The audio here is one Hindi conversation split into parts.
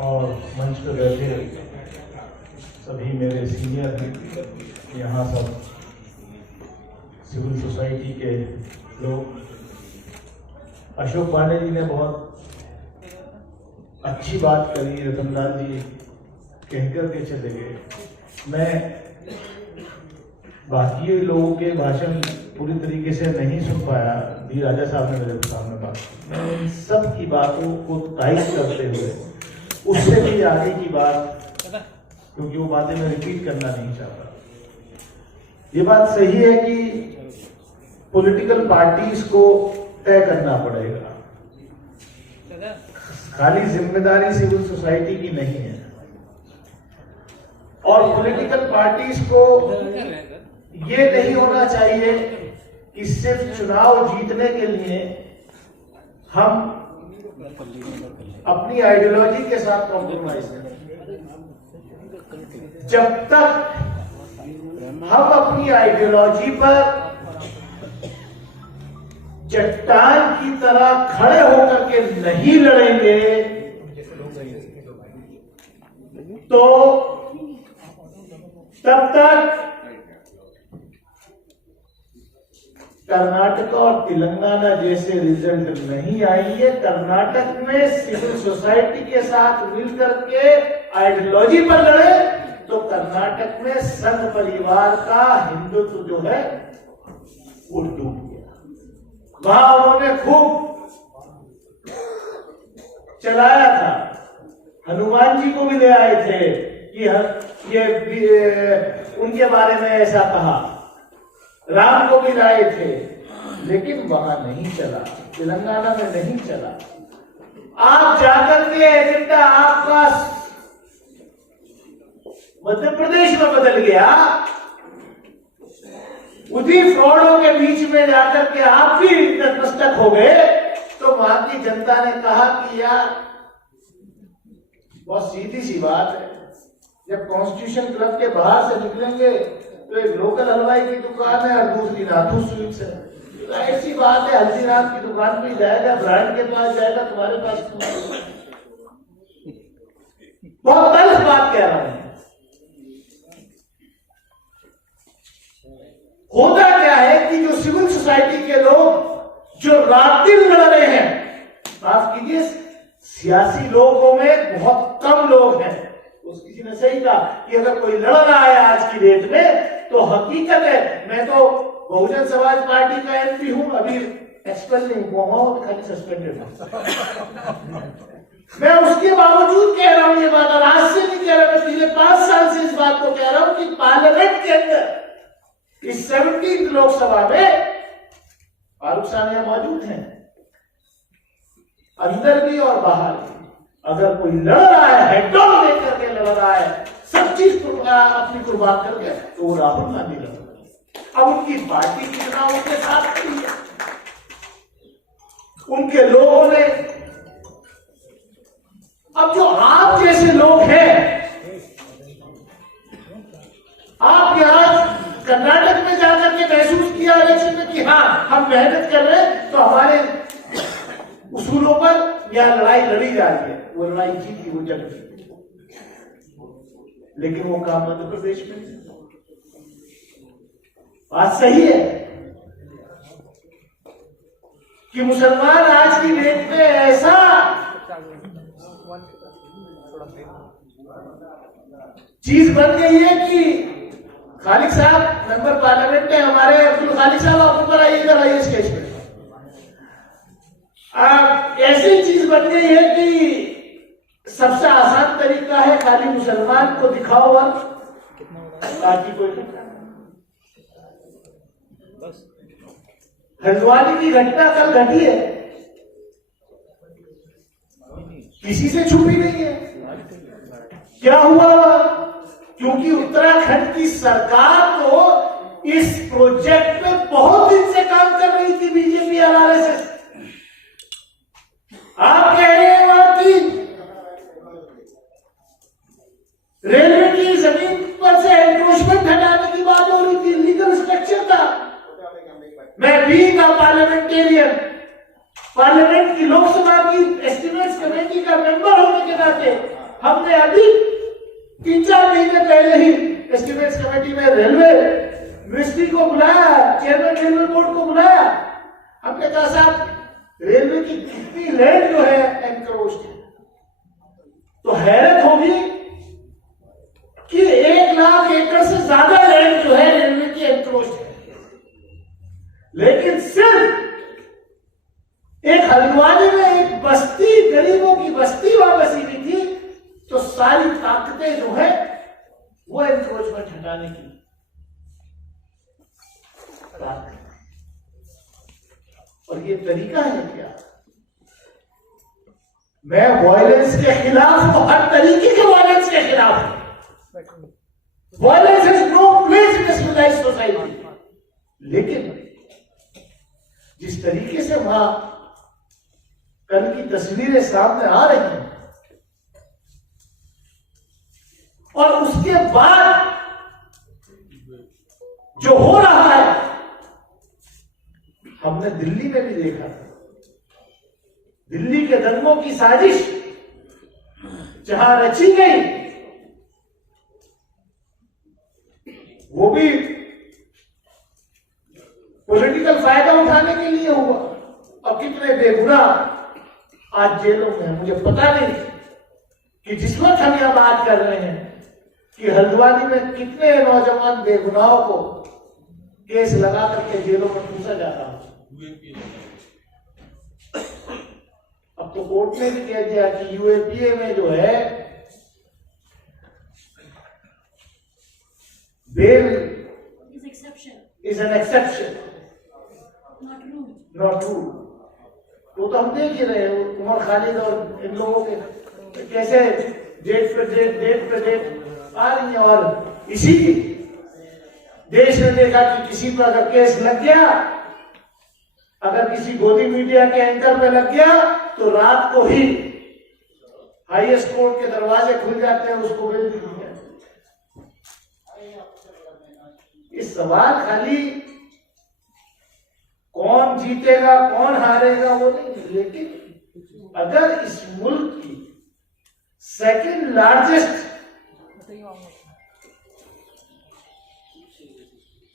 और मंच पर बैठे सभी मेरे सीनियर हैं, यहाँ सब सिविल सोसाइटी के लोग। अशोक पांडे जी ने बहुत अच्छी बात करी, रतनलाल जी कहकर के चले गए। मैं बाकी लोगों के भाषण पूरी तरीके से नहीं सुन पाया, डी राजा साहब ने मेरे सामने बात की। मैं इन सब की बातों को तारीफ करते हुए उससे भी आगे की बात, क्योंकि वो बातें मैं रिपीट करना नहीं चाहता। ये बात सही है कि पॉलिटिकल पार्टीज को तय करना पड़ेगा, खाली जिम्मेदारी सिविल सोसाइटी की नहीं है। और पॉलिटिकल पार्टीज को ये नहीं होना चाहिए कि सिर्फ चुनाव जीतने के लिए हम अपनी आइडियोलॉजी के साथ कॉम्प्रोमाइज करें। जब तक हम अपनी आइडियोलॉजी पर चट्टान की तरह खड़े होकर के नहीं लड़ेंगे तो तब तक कर्नाटक और तेलंगाना जैसे रिजल्ट नहीं आएंगे। कर्नाटक में सिविल सोसाइटी के साथ मिलकर के आइडियोलॉजी पर लड़े तो कर्नाटक में संघ परिवार का हिंदुत्व जो है वो डूब गया। वहां उन्होंने खूब चलाया था, हनुमान जी को भी ले आए थे कि ये उनके बारे में ऐसा कहा, राम को भी लाए थे, लेकिन वहां नहीं चला, तेलंगाना में नहीं चला। आप जाकर के एजेंडा आपका मध्य प्रदेश में बदल गया, उसी फ्रॉडों के बीच में जाकर के आप भी नतमस्तक हो गए, तो वहां की जनता ने कहा कि यार बहुत सीधी सी बात है, जब कॉन्स्टिट्यूशन क्लब के बाहर से निकलेंगे तो एक लोकल हलवाई की दुकान है और दूसरी नाथू स्वीट्स है। ऐसी बात है, हल्दीराम की दुकान पे जाएगा, ब्रांड के पास जाएगा, तुम्हारे पास बहुत गलत बात कह रहा हूं। होता क्या है कि जो सिविल सोसाइटी के लोग जो रात दिन लड़ रहे हैं, माफ कीजिए, सियासी लोगों में बहुत कम लोग हैं। किसी ने सही कहा कि अगर कोई लड़ रहा है आज की डेट में तो हकीकत है। मैं तो बहुजन समाज पार्टी का एमपी हूं, अभी एक्सपेल नहीं हुआ हूं, खाली सस्पेंडेड हूं। मैं उसके बावजूद कह रहा हूं ये बात, और आज से नहीं कह रहा, मैं पिछले 5 साल से इस बात को कह रहा हूं कि पार्लियामेंट के अंदर इस 17वीं लोकसभा में फारूक सानिया मौजूद हैं, अंदर भी और बाहर भी। अगर कोई लड़ रहा है, हेडोन लेकर के लड़ रहा है, सब चीज अपनी कुर्बान करके, तो वो राहुल गांधी लड़ रहा है। अब उनकी पार्टी कितना उनके साथ खड़ी है, उनके लोगों ने, अब जो आप जैसे लोग हैं, आप यहां कर्नाटक में जाकर के महसूस किया इलेक्शन में कि हाँ हम मेहनत कर रहे हैं, तो हमारे उसूलों पर यह लड़ाई लड़ी जा रही है। वो लड़ाई जीती, वो जंग जीती, लेकिन वो काम मध्य प्रदेश में। बात सही है कि मुसलमान आज की डेट में ऐसा चीज बन गई है कि खालिद साहब मेंबर पार्लियामेंट है हमारे, अब्दुल खालिद साहब आप ऊपर आइए, इधर आइए स्टेज पे। ऐसी चीज बन गई है कि सबसे आसान तरीका है खाली मुसलमान को दिखाओ और बाकी कोई बस। हल्द्वानी की घटना कल घटी है, किसी से छुपी नहीं है। क्या हुआ? क्योंकि उत्तराखंड की सरकार तो इस प्रोजेक्ट में बहुत दिन से काम कर रही थी, बीजेपी आरएसएस। आप कह रहे हैं वहां की रेलवे की जमीन पर से एनक्रोचमेंट हटाने की बात हो रही थी, लीगल स्ट्रक्चर था। मैं बीइंग अ पार्लियामेंटेरियन, पार्लियामेंट की लोकसभा की एस्टिमेट्स कमेटी का मेंबर होने के नाते हमने अभी 3-4 महीने पहले ही एस्टिमेट्स कमेटी में रेलवे मिनिस्ट्री को बुलाया, चेयरमैन रेलवे बोर्ड को बुलाया। हमने कहा साहब रेलवे की कितनी लैंड जो है एनक्रोच्ड है। तो हैरत होगी कि 1 लाख एकड़ से ज्यादा लैंड जो है रेलवे की एनक्रोच्ड है, लेकिन सिर्फ एक हल्द्वानी में एक बस्ती, गरीबों की बस्ती वहां बसी हुई थी, तो सारी ताकतें जो है वो एनक्रोचमेंट हटाने की। और ये तरीका है क्या? मैं वायलेंस के खिलाफ हूं, हर तरीके के वायलेंस के खिलाफ हूं। Violence has no place in civilised society. लेकिन जिस तरीके से वहां कल की तस्वीरें सामने आ रही हैं और उसके बाद जो हो रहा है, हमने दिल्ली में भी देखा था। दिल्ली के दंगों की साजिश जहां रची गई, वो भी पॉलिटिकल फायदा उठाने के लिए हुआ। और कितने बेगुनाह आज जेलों में। मुझे पता नहीं कि जिस वक्त हम यह बात कर रहे हैं कि हल्द्वानी में कितने नौजवान बेगुनाहों को केस लगा करके जेलों में ठूसा जा रहा है। अब तो कोर्ट ने भी कह दिया कि यूएपीए में जो है bail is an exception, not rule. वो तो हम देख ही रहे हैं उमर खालिद और इन लोगों के कैसे डेट पे डेट आ रही है। और इसी देश ने देखा कि किसी पर अगर केस लग गया, अगर किसी गोदी मीडिया के एंकर पे लग गया, तो रात को ही हाईएस्ट कोर्ट के दरवाजे खुल जाते हैं, उसको बेल दी है। इस सवाल खाली कौन जीतेगा कौन हारेगा वो नहीं, लेकिन अगर इस मुल्क की सेकंड लार्जेस्ट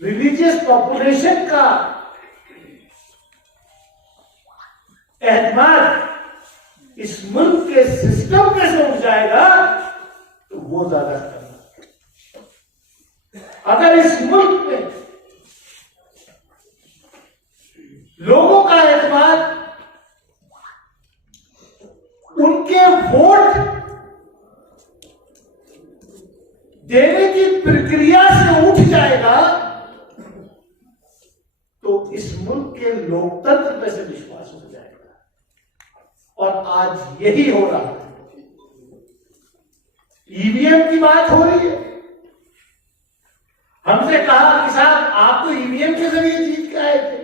रिलीजियस पॉपुलेशन का एतमाद इस मुल्क के सिस्टम में से उठ जाएगा, तो वो ज्यादा करना। अगर इस मुल्क में लोगों का एतमाद उनके वोट देने की प्रक्रिया से उठ जाएगा, तो इस मुल्क के लोकतंत्र पे से विश्वास हो जाएगा। और आज यही हो रहा है। ईवीएम की बात हो रही है। हमसे कहा कि साहब आप तो ईवीएम के जरिए जीत के आए थे,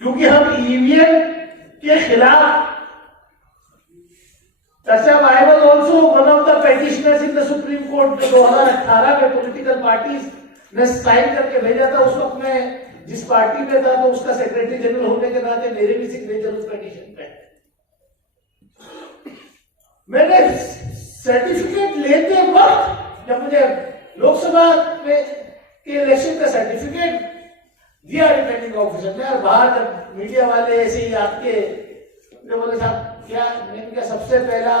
क्योंकि हम ईवीएम के खिलाफ। I was also one of the petitioners in the Supreme Court। 2018 में पॉलिटिकल पार्टीज ने साइन करके भेजा था। उस वक्त मैं जिस पार्टी में था, तो उसका सेक्रेटरी जनरल होने के नाते मेरे भी सिग्नेचर उस पिटीशन पे। मैंने सर्टिफिकेट लेते वक्त, जब मुझे लोकसभा में के इलेक्शन का सर्टिफिकेट दिया रिटर्निंग ऑफिसर ने, और बाहर जब मीडिया वाले ऐसे ही आपके बोले साहब क्या, मैंने कहा सबसे पहला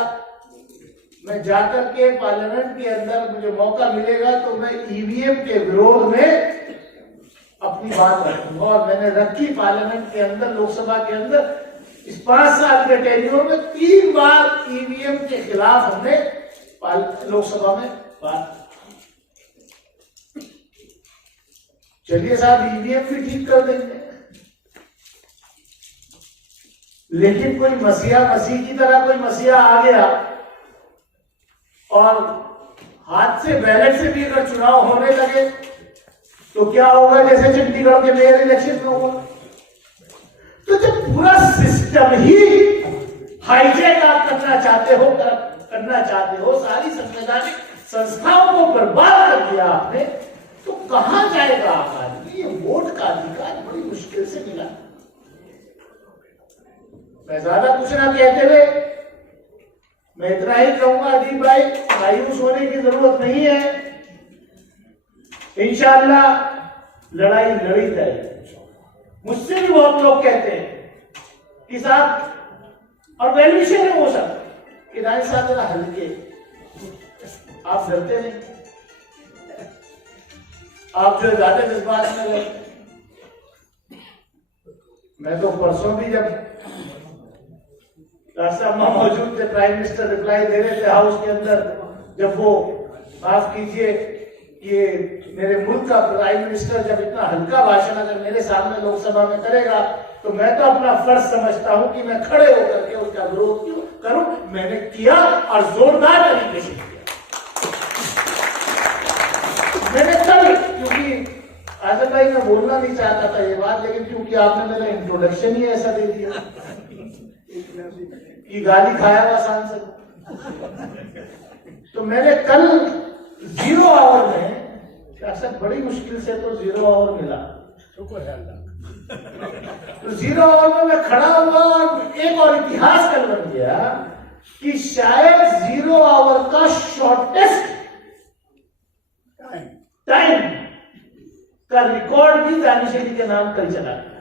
मैं जाकर के पार्लियामेंट के अंदर मुझे मौका मिलेगा तो मैं ईवीएम के विरोध में अपनी बात रखूंगा। और मैंने रखी पार्लियामेंट के अंदर, लोकसभा के अंदर। इस 5 साल के टेन्योर में 3 बार ईवीएम के खिलाफ हमने लोकसभा में बात। चलिए साहब ईवीएम भी ठीक कर देंगे, लेकिन कोई मसीह की तरह कोई मसीहा आ गया और हाथ से बैलेट से भी अगर चुनाव होने लगे तो क्या होगा, जैसे चंडीगढ़ के मेयर इलेक्शन में हुआ। तो जब पूरा सिस्टम ही हाईजैक आप करना चाहते हो, सारी संवैधानिक संस्थाओं को बर्बाद कर दिया आपने, तो कहां जाएगा आप आदमी? ये वोट का अधिकार बड़ी मुश्किल से मिला। मैं ज्यादा कुछ ना कहते हुए मैं इतना ही कहूंगा अदीब भाई, मायूस होने की जरूरत नहीं है। इंशाअल्लाह लड़ाई लड़ी जाएगी। मुझसे भी बहुत लोग कहते हैं कि साहब, और वेलविशर है वो सब, कि राय साहब जरा हल्के, आप डरते नहीं, आप जो ज्यादा जज्बात में रहे। मैं तो परसों भी जब रास्ता मौजूद थे, प्राइम मिनिस्टर रिप्लाई दे रहे थे हाउस के अंदर, जब वो माफ कीजिए ये मेरे मुल्क का प्राइम मिनिस्टर जब इतना हल्का भाषण अगर मेरे सामने लोकसभा में करेगा तो मैं तो अपना फर्ज समझता हूं कि मैं खड़े होकर के उसका विरोध क्यों करूं। मैंने किया और जोरदार तरीके से किया। मैंने कल, क्योंकि आजम भाई मैं बोलना नहीं चाहता था ये बात, लेकिन क्योंकि आपने मेरा इंट्रोडक्शन ही ऐसा दे दिया कि गाली खाया हुआ सांसद, तो मैंने कल 0 आवर में, अक्सर बड़ी मुश्किल से तो 0 आवर मिला, तो 0 आवर में मैं खड़ा हुआ और एक और इतिहास कल बन गया कि शायद 0 आवर का शॉर्टेस्ट टाइम का रिकॉर्ड भी दानिशेरी के नाम कल चला गया।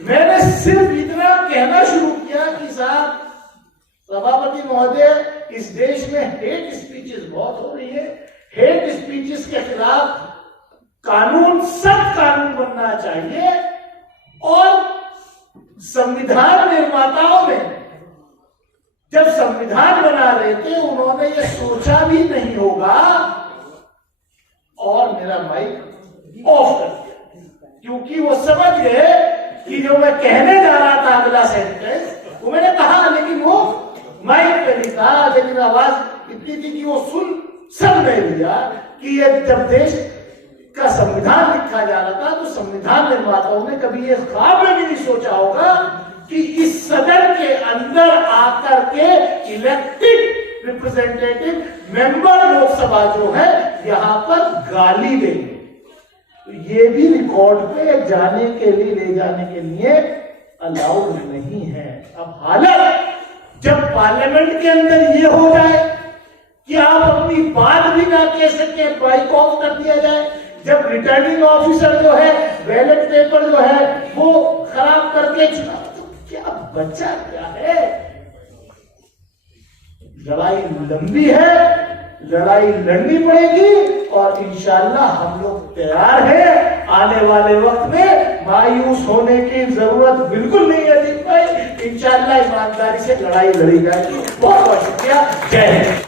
मैंने सिर्फ इतना कहना शुरू किया कि साहब सभापति महोदय, इस देश में हेट स्पीचेस बहुत हो रही है, हेट स्पीचेस के खिलाफ कानून, सख्त कानून बनना चाहिए। और संविधान निर्माताओं ने जब संविधान बना रहे थे उन्होंने ये सोचा भी नहीं होगा, और मेरा माइक ऑफ कर दिया क्योंकि वो समझ गए कि जो मैं कहने जा रहा था अगला सेंटेंस वो मैंने कहा, लेकिन वो माइक पे नहीं कहा, लेकिन आवाज इतनी थी कि वो सुन नहीं लिया कि ये जब देश का संविधान लिखा जा रहा था तो संविधान निर्माताओं ने कभी ये ख्वाब में भी नहीं सोचा होगा कि इस सदन के अंदर आकर के इलेक्टेड रिप्रेजेंटेटिव मेंबर लोकसभा जो है यहां पर गाली देंगे। तो ये भी रिकॉर्ड पे जाने के लिए, ले जाने के लिए अलाउड नहीं है। अब हालत जब पार्लियामेंट के अंदर ये हो जाए कि आप अपनी बात भी ना कह सके, बाइक ऑफ कर दिया जाए, जब रिटर्निंग ऑफिसर जो है बैलेट पेपर जो है वो खराब करके चुनाव, तो क्या बचा क्या है? लड़ाई लंबी है, लड़ाई लड़नी पड़ेगी और इंशाअल्लाह हम लोग तैयार हैं। आने वाले वक्त में मायूस होने की जरूरत बिल्कुल नहीं है। इंशाअल्लाह ईमानदारी से लड़ाई लड़ी जाएगी। बहुत बहुत शुक्रिया। जय हिंद।